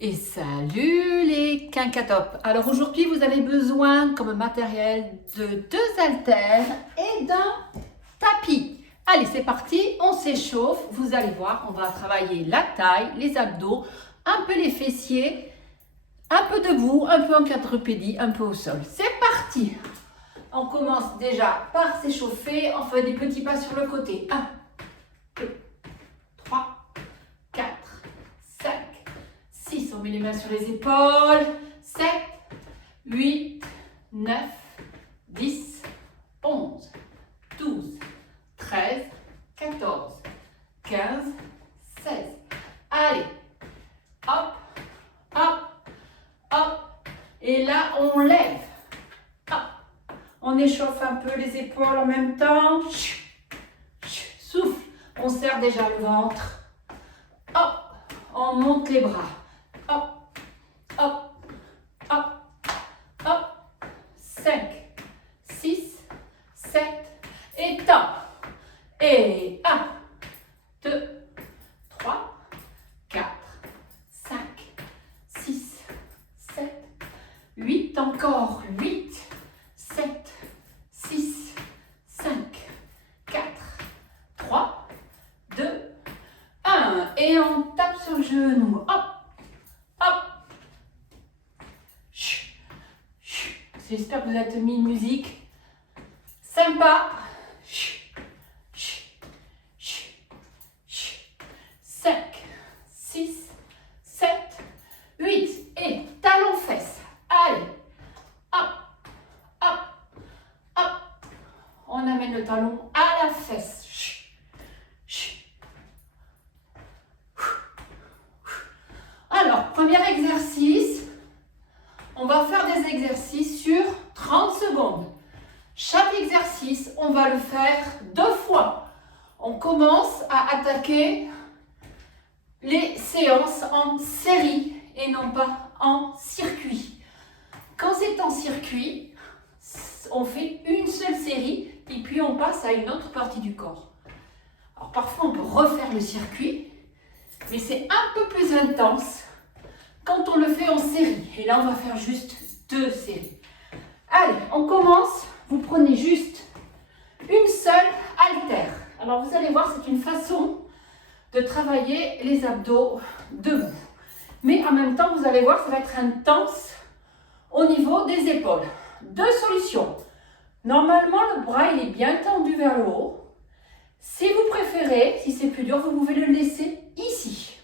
Et salut les quinquatop. Alors aujourd'hui vous avez besoin comme matériel de 2 haltères et d'un tapis. Allez c'est parti, on s'échauffe, vous allez voir, on va travailler la taille, les abdos, un peu les fessiers, un peu debout, un peu en quadrupédie, un peu au sol. C'est parti. On commence déjà par s'échauffer, on fait des petits pas sur le côté. 1, 2, 3, 4, 5, 6, on met les mains sur les épaules, 7, 8, 9, 10, 11, 12, 13, 14, 15, 16. Allez, hop, hop, hop. Et là, on lève. Hop. On échauffe un peu les épaules en même temps. Souffle. On serre déjà le ventre. Hop. On monte les bras. Hop, hop, hop, hop. 5, 6, 7. Et top. Et 1, 2, 3, 4, 5, 6, 7, 8. Encore 8, 7, 6, 5, 4, 3, 2, 1. Et on tape sur le genou. Hop, hop. J'espère que vous avez mis une musique sympa. 5, 6, 7, 8. Et talons fesses. Allez. Hop, hop, hop. On amène le talon à la fesse. Alors, premier exercice. On va faire des exercices sur 30 secondes. Chaque exercice, on va le faire 2 fois. On commence à attaquer les séances en série et non pas en circuit. Quand c'est en circuit, on fait une seule série et puis on passe à une autre partie du corps. Alors parfois on peut refaire le circuit, mais c'est un peu plus intense quand on le fait en série. Et là on va faire juste 2 séries. Allez, on commence. Vous prenez juste une seule haltère. Alors vous allez voir, c'est une façon de travailler les abdos debout. Mais en même temps, vous allez voir, ça va être intense au niveau des épaules. 2 solutions. Normalement, le bras il est bien tendu vers le haut. Si vous préférez, si c'est plus dur, vous pouvez le laisser ici.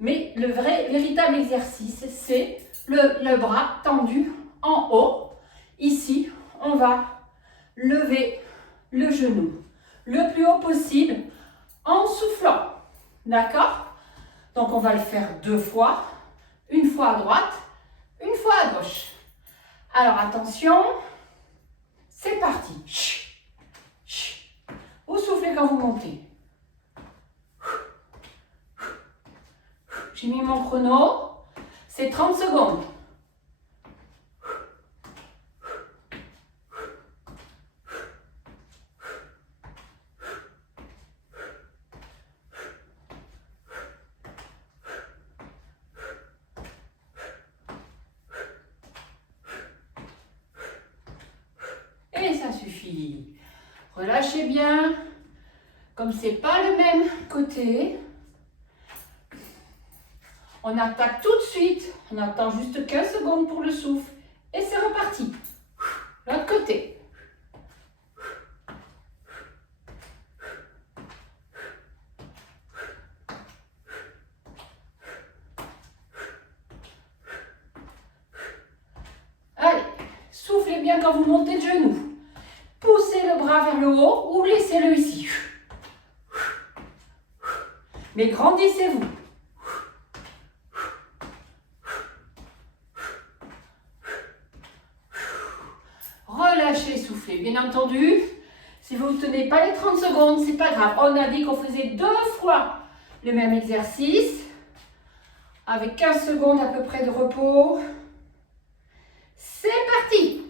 Mais le véritable exercice, c'est le bras tendu en haut. Ici, on va lever le genou le plus haut possible en soufflant. D'accord? Donc, on va le faire 2 fois. Une fois à droite, une fois à gauche. Alors, attention. C'est parti. Vous soufflez quand vous montez. J'ai mis mon chrono. C'est 30 secondes. Et ça suffit. Relâchez bien. Comme c'est pas le même côté, on attaque tout de suite. On attend juste 15 secondes pour le souffle. Et c'est reparti. L'autre côté. Allez, soufflez bien quand vous montez le genou. Poussez le bras vers le haut ou laissez-le ici. Mais grandissez-vous. Relâchez, soufflez. Bien entendu, si vous ne tenez pas les 30 secondes, c'est pas grave. On a dit qu'on faisait 2 fois le même exercice, avec 15 secondes à peu près de repos. C'est parti.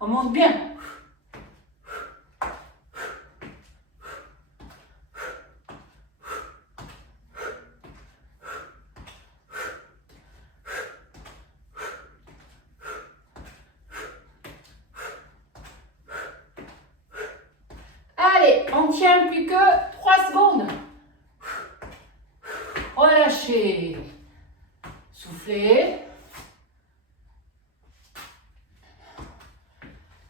On monte bien. on tient plus que 3 secondes. Relâchez. Soufflez.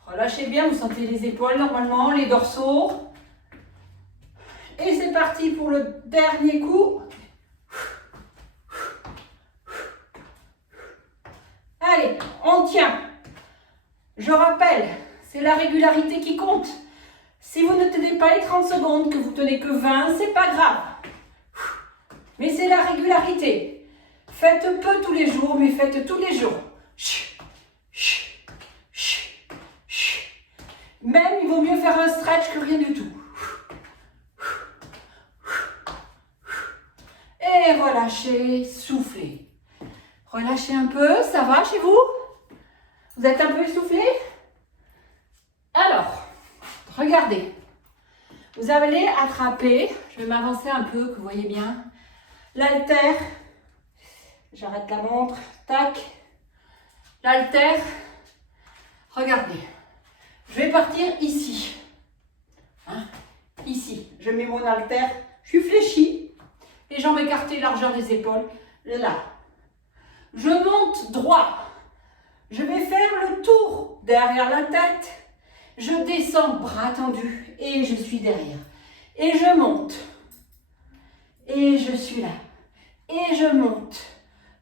Relâchez bien, vous sentez les épaules normalement, les dorsaux. Et c'est parti pour le dernier coup. Allez, on tient. Je rappelle, c'est la régularité qui compte. Si vous ne tenez pas les 30 secondes, que vous tenez que 20, c'est pas grave. Mais c'est la régularité. Faites peu tous les jours, mais faites tous les jours. Même, il vaut mieux faire un stretch que rien du tout. Et relâchez, soufflez. Relâchez un peu, ça va chez vous? Vous êtes un peu essoufflé? Alors, regardez. Vous allez attraper, je vais m'avancer un peu, que vous voyez bien, l'haltère. J'arrête la montre, tac. L'haltère. Regardez. Je vais partir ici. Hein? Ici. Je mets mon haltère. Je suis fléchie. Les jambes écartées, largeur des épaules. Là. Je monte droit. Je vais faire le tour derrière la tête. Je descends, bras tendus. Et je suis derrière. Et je monte. Et je suis là. Et je monte.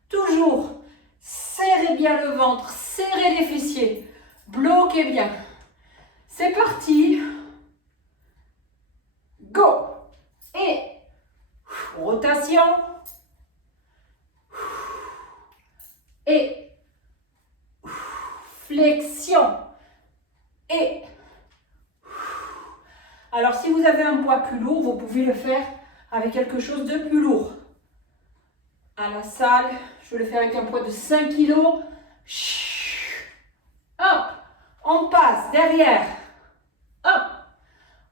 Toujours. Serrez bien le ventre. Serrez les fessiers. Bloquez bien. C'est parti. Go. Et rotation. Et flexion. Et alors si vous avez un poids plus lourd, vous pouvez le faire avec quelque chose de plus lourd. À la salle, je le fais avec un poids de 5 kg. Hop, on passe derrière. Hop,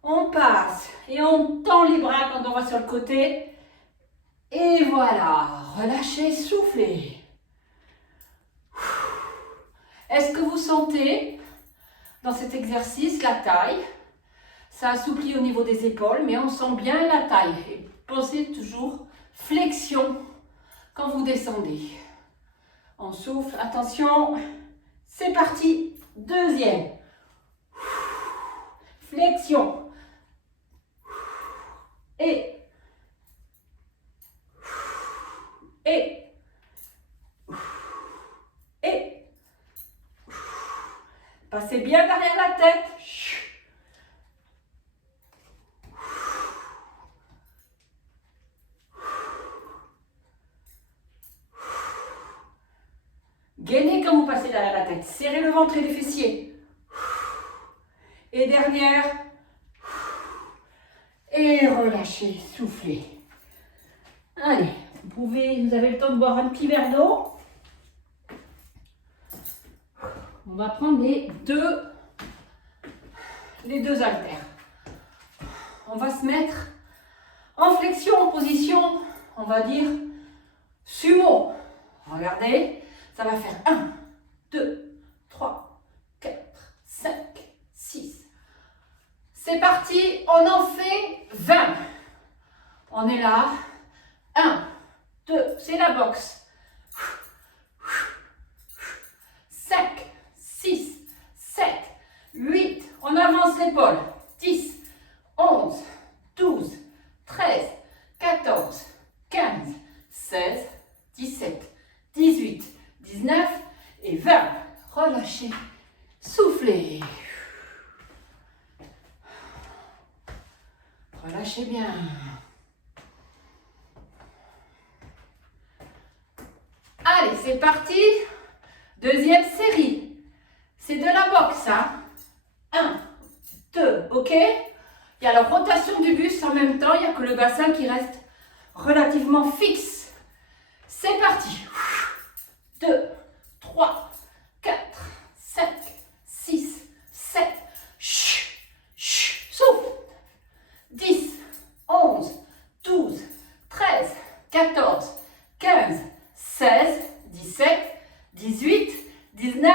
on passe et on tend les bras quand on va sur le côté. Et voilà, relâchez, soufflez. Est-ce que vous sentez dans cet exercice la taille? Ça assouplit au niveau des épaules, mais on sent bien la taille. Et pensez toujours flexion quand vous descendez. On souffle, attention, c'est parti. Deuxième. Flexion. Et passez bien derrière la tête. Gainez quand vous passez derrière la tête. Serrez le ventre et les fessiers. Et dernière. Et relâchez, soufflez. Allez, vous avez le temps de boire un petit verre d'eau. On va prendre les deux haltères. On va se mettre en flexion, en position, on va dire sumo. Regardez, ça va faire 1, 2, 3, 4, 5, 6. C'est parti, on en fait 20. On est là. 1, 2, c'est la boxe. 5, 6, 7, 8. On avance l'épaule. 10, 11, 12, 13, 14, 15, 16, 17, 18, 19 et 20. Relâchez. Soufflez. Relâchez bien. Allez, c'est parti. Deuxième série. C'est de la boxe, hein. 1, 2, ok? Il y a la rotation du buste en même temps. Il n'y a que le bassin qui reste relativement fixe. C'est parti. 2, 3, 4, 5, 6, 7. Souffle. 10, 11, 12, 13, 14, 15, 16, 17, 18, 19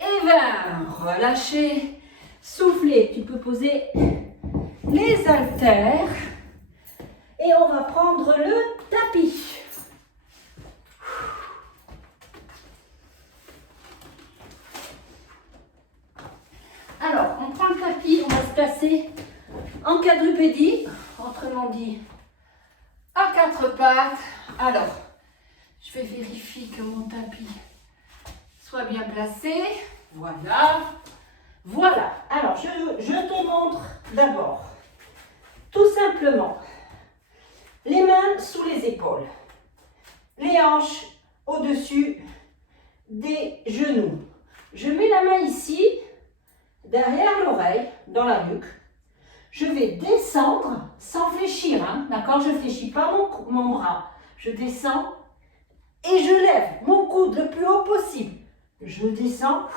et 20. Relâchez, soufflez. Tu peux poser les haltères et on va prendre le tapis. Alors, on prend le tapis, on va se placer en quadrupédie, autrement dit à quatre pattes. Alors, je vais vérifier que mon tapis soit bien placé. Voilà. Voilà. Alors, je te montre d'abord, tout simplement, les mains sous les épaules, les hanches au-dessus des genoux. Je mets la main ici, derrière l'oreille, dans la nuque. Je vais descendre sans fléchir, hein, d'accord? Je ne fléchis pas mon bras. Je descends et je lève mon coude le plus haut possible. Je descends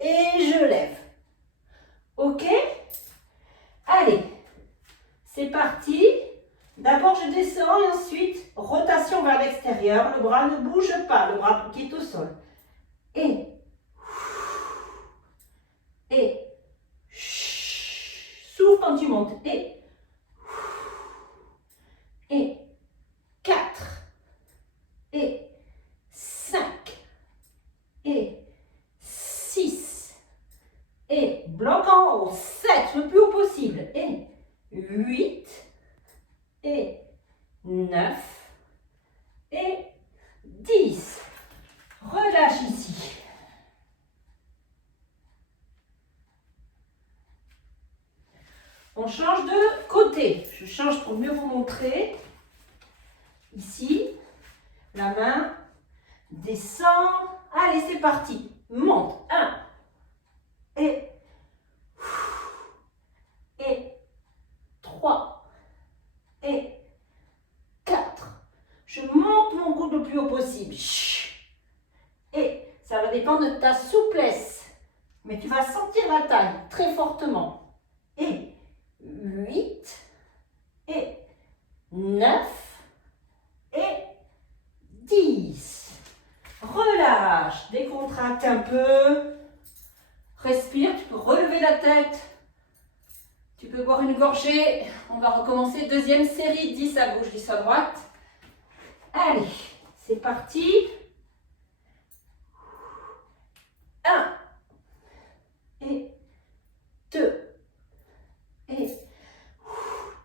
et je lève. Ok? Allez, c'est parti. D'abord, je descends et ensuite, rotation vers l'extérieur. Le bras ne bouge pas, le bras qui est au sol. Et souffle quand tu montes. Et 4. Et 5. Et 6. Et bloc en haut. 7, le plus haut possible. Et 8. Et 9. Et 10. Relâche ici. On change de côté. Je change pour mieux vous montrer. Ici, la main descend. Allez, c'est parti. Monte. 1. Et 3. Et 4. Je monte mon coude le plus haut possible. Et ça va dépendre de ta souplesse. Mais tu vas sentir la taille très fortement. Et 8, et 9, et 10. Relâche, décontracte un peu. Respire, tu peux relever la tête. Tu peux boire une gorgée. On va recommencer. Deuxième série, 10 à gauche, 10 à droite. Allez, c'est parti. 1, et 2, et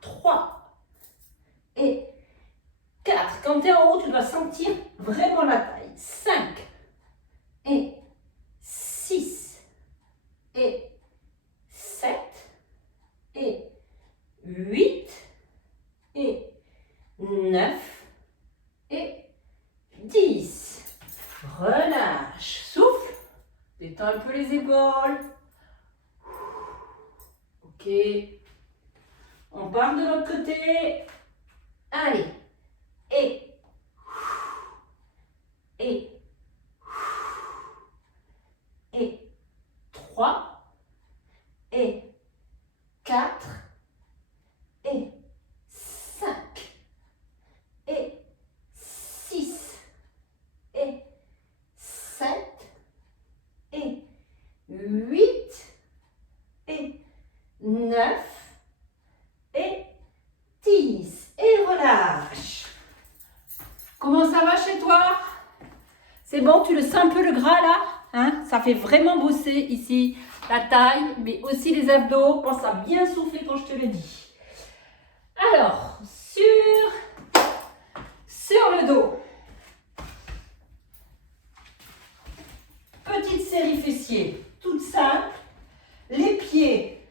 3, et 4. Quand tu es en haut, tu dois sentir vraiment la taille. 5, et 6, et 7, et 8, et 9, et 10. Relâche, souffle, détends un peu les épaules. Ok, on part de l'autre côté. Allez, et 3, et 4, et 5, et 6, et 7, et 8, et 9, et 10. Et relâche. Comment ça va chez toi? C'est bon, tu le sens un peu le gras là, hein? Ça fait vraiment bosser ici la taille, mais aussi les abdos. Pense à bien souffler quand je te le dis. Alors, sur le dos. Petite série fessier, toute simple. Les pieds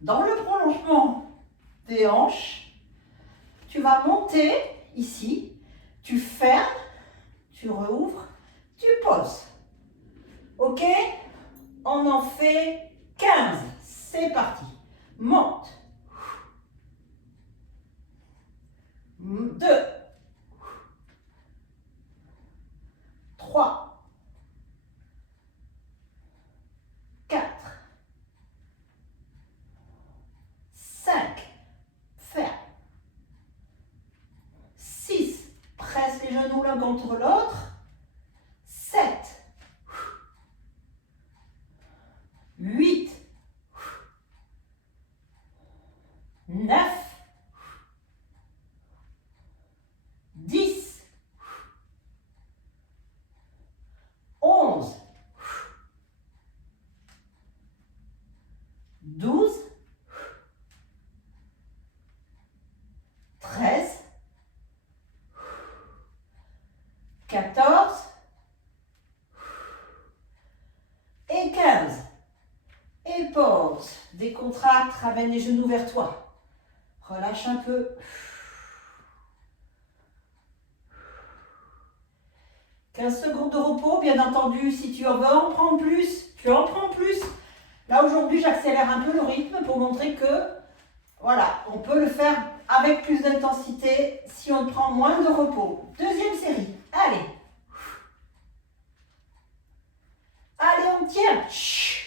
dans le prolongement des hanches. Tu vas monter ici, tu fermes, tu rouvres, tu poses. Ok? On en fait 15. C'est parti. Monte. 2. 3. 4. 5. Ferme. 6. Presse les genoux l'un contre l'autre. 7. 8. 9, 10, 11, 12, 13, 14 et 15. Et pause. Décontracte, ramène les genoux vers toi. Relâche un peu. 15 secondes de repos, bien entendu. Si tu en veux en prendre plus, tu en prends plus. Là, aujourd'hui, j'accélère un peu le rythme pour montrer que, voilà, on peut le faire avec plus d'intensité si on prend moins de repos. Deuxième série. Allez. Allez, on tient. Chut.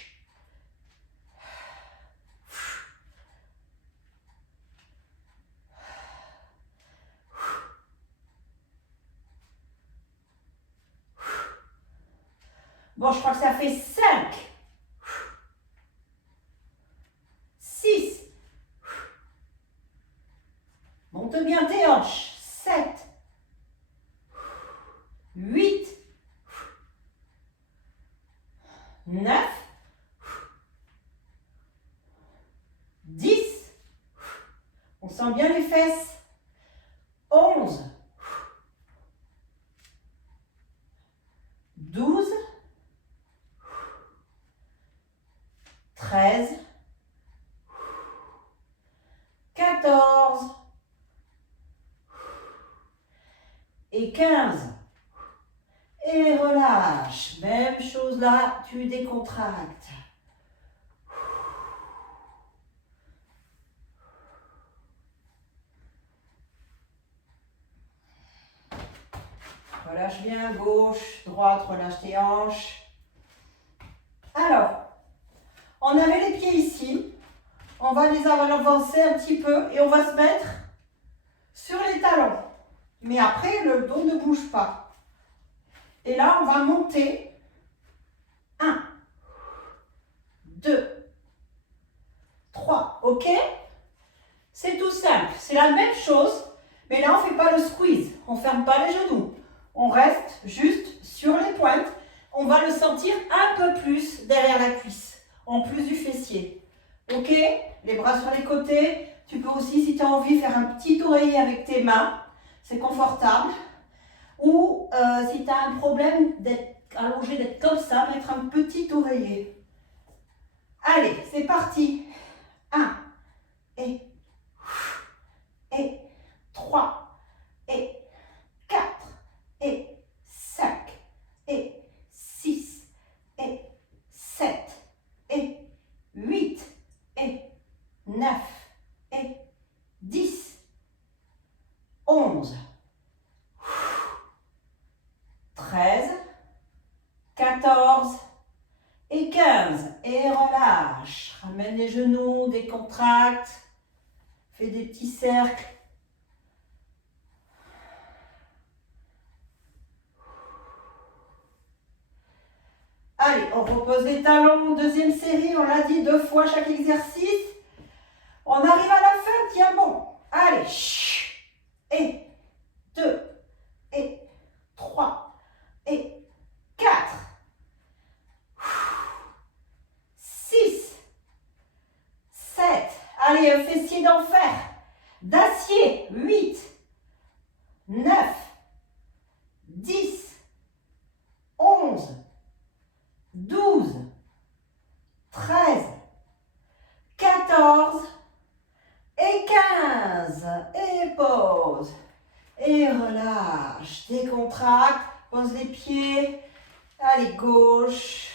Bon, je crois que ça fait 5, 6, monte bien tes hanches, 7, 8, 9, 10, on sent bien les fesses, 11, 12, 13, 14 et 15. Et relâche. Même chose là, tu décontractes. Relâche bien, gauche, droite, relâche tes hanches. Alors, on avait les pieds ici. On va les avancer un petit peu et on va se mettre sur les talons. Mais après, le dos ne bouge pas. Et là, on va monter. 1, 2, 3. OK? C'est tout simple. C'est la même chose. Mais là, on ne fait pas le squeeze. On ne ferme pas les genoux. On reste juste sur les pointes. On va le sentir un peu plus derrière la cuisse. En plus du fessier. OK? Les bras sur les côtés. Tu peux aussi, si tu as envie, faire un petit oreiller avec tes mains. C'est confortable. Ou si tu as un problème d'être allongé, d'être comme ça, mettre un petit oreiller. Allez, c'est parti. 1 et 3 et 4 et 5 et 6 et 7 et 8 et 9 et 10, 11, 13, 14 et 15. Et relâche. Ramène les genoux, décontracte. Fais des petits cercles. Allez, on repose les talons. Deuxième série, on l'a dit 2 fois chaque exercice. On arrive à la fin, tiens bon. Allez, et 2, et 3, et 4, 6, 7. Allez, un fessier d'enfer, d'acier, 8, 9, 10, 11, 12, 13, 14 et 15. Et pause. Et relâche. Décontracte. Pose les pieds. Allez, gauche,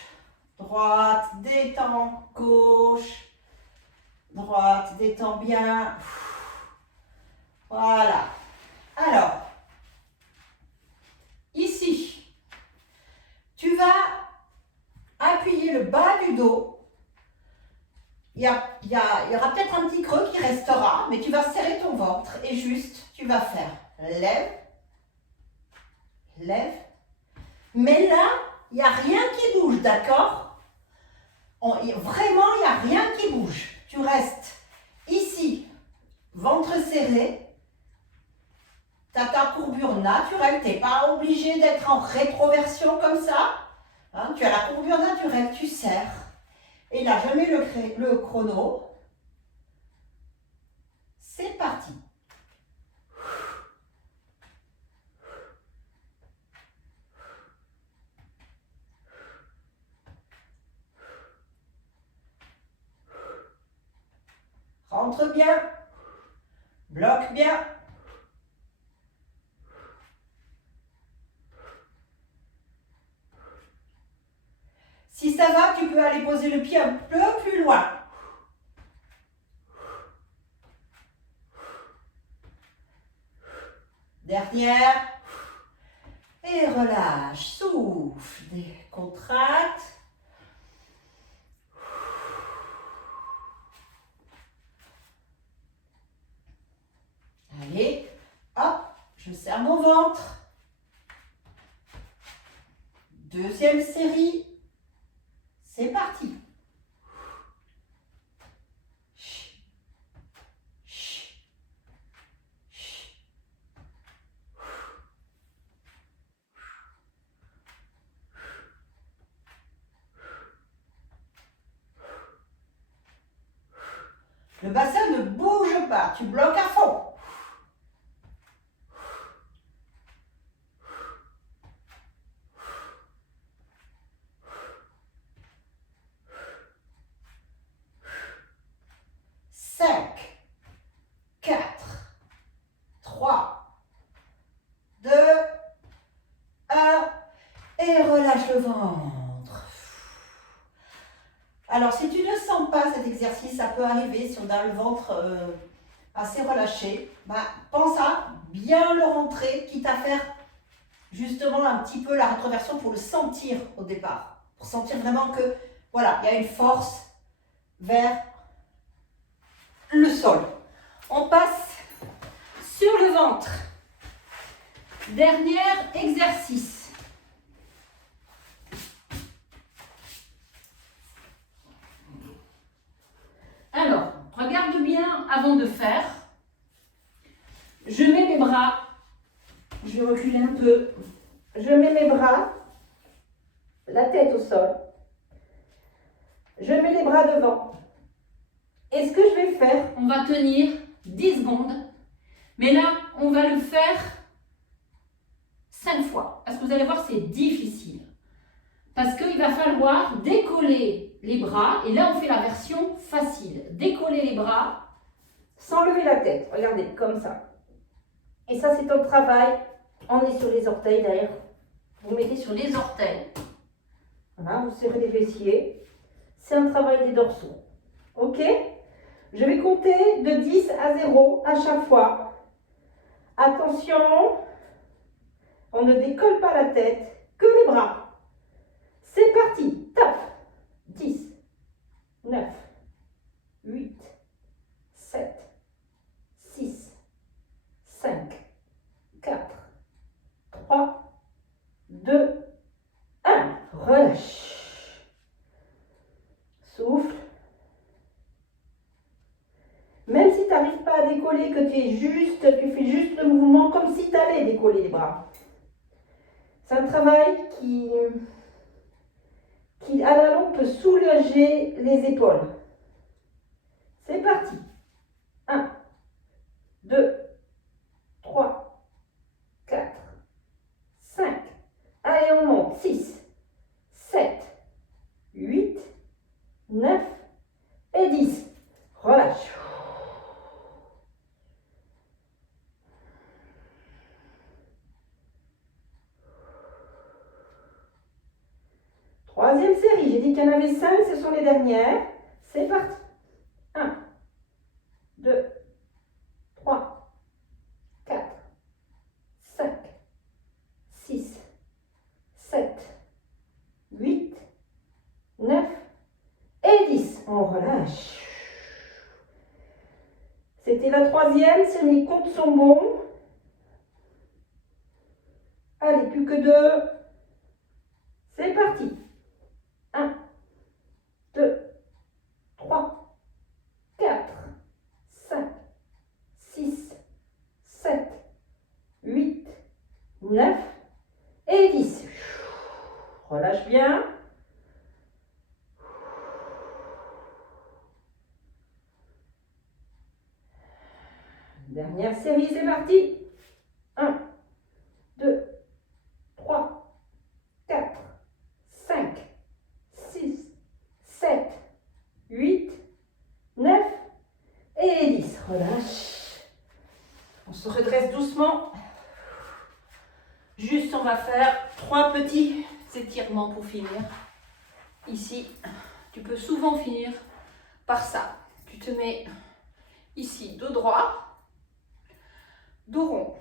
droite, détends. Gauche, droite, détends bien. Voilà. Alors, ici, tu vas appuyer le bas du dos. Il y aura peut-être un petit creux qui restera, mais tu vas serrer ton ventre et juste, tu vas faire lève, lève. Mais là, il n'y a rien qui bouge, d'accord? Vraiment, il n'y a rien qui bouge. Tu restes ici, serré. Tu as ta courbure naturelle, tu n'es pas obligé d'être en rétroversion comme ça. Hein, tu as la courbure naturelle, tu serres. Et là, je mets le chrono. C'est parti. Rentre bien. Bloque bien. Si ça va, tu peux aller poser le pied un peu plus loin. Dernière. Et relâche. Souffle. Décontracte. Allez, hop, je serre mon ventre. Deuxième série. C'est parti. Le bassin ne bouge pas, tu bloques à fond. Cinq, 4, 3, 2, 1 et relâche le ventre. Alors, si tu ne sens pas cet exercice, ça peut arriver si on a le ventre assez relâché. Bah, pense à bien le rentrer, quitte à faire justement un petit peu la rétroversion pour le sentir au départ. Pour sentir vraiment que, voilà, il y a une force vers le sol. On passe sur le ventre. Dernier exercice. Alors, regarde bien avant de faire. Je mets mes bras. Je vais reculer un peu. Je mets mes bras, la tête au sol. Je mets les bras devant. Et ce que je vais faire, on va tenir 10 secondes. Mais là, on va le faire 5 fois. Parce que vous allez voir, c'est difficile. Parce qu'il va falloir décoller les bras. Et là, on fait la version facile. Décoller les bras sans lever la tête. Regardez, comme ça. Et ça, c'est un travail. On est sur les orteils derrière. Vous mettez sur les orteils. Voilà, vous serrez les fessiers. C'est un travail des dorsaux. Ok? Je vais compter de 10 à 0 à chaque fois. Attention, on ne décolle pas la tête, que les bras. C'est parti, top. 10, 9, 8, 7, 6, 5, 4, 3, 2, 1. Relâche. Souffle. Même si tu n'arrives pas à décoller, que tu fais juste le mouvement comme si tu allais décoller les bras. C'est un travail qui à la longue peut soulager les épaules. C'est parti. 1, 2, 3, 4, 5. Allez, on monte. 6, 7, 8, 9 et 10. Relâche. Troisième série, j'ai dit qu'il y en avait 5, ce sont les dernières. C'est parti. 1, 2, 3, 4, 5, 6, 7, 8, 9 et 10. On relâche. C'était la troisième, si mes comptes sont bons. Allez, plus que 2. C'est parti. 1, 2, 3, 4, 5, 6, 9 et 10. Relâche bien. Dernière série, c'est parti. 1, 2, 3, 4, 5, 6, 7, 8, 9 et 10. Relâche. On se redresse doucement. Juste, on va faire 3 petits étirements pour finir. Ici, tu peux souvent finir par ça. Tu te mets ici, dos droit, dos rond,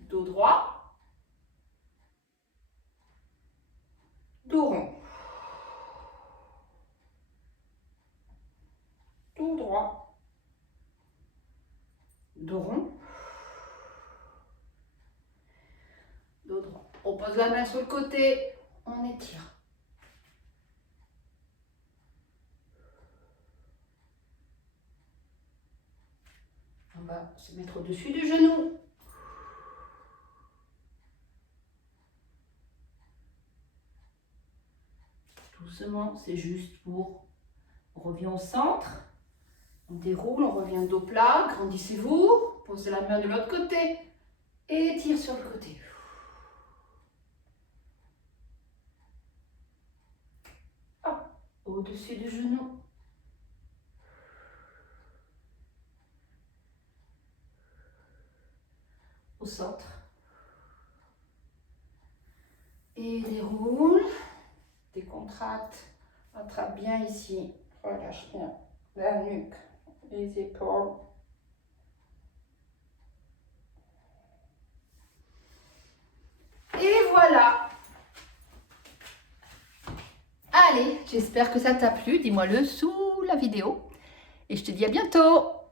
dos droit, dos rond, dos droit, dos rond, dos droit. On pose la main sur le côté, on étire. On va se mettre au-dessus du genou. Doucement, c'est juste pour... On revient au centre. On déroule, on revient dos plat. Grandissez-vous. Posez la main de l'autre côté. Et tire sur le côté. Hop, au-dessus du genou. Au centre. Et déroule. Décontracte. Attrape bien ici. Relâche bien la nuque, les épaules. Et voilà. Allez, j'espère que ça t'a plu. Dis-moi-le sous la vidéo. Et je te dis à bientôt.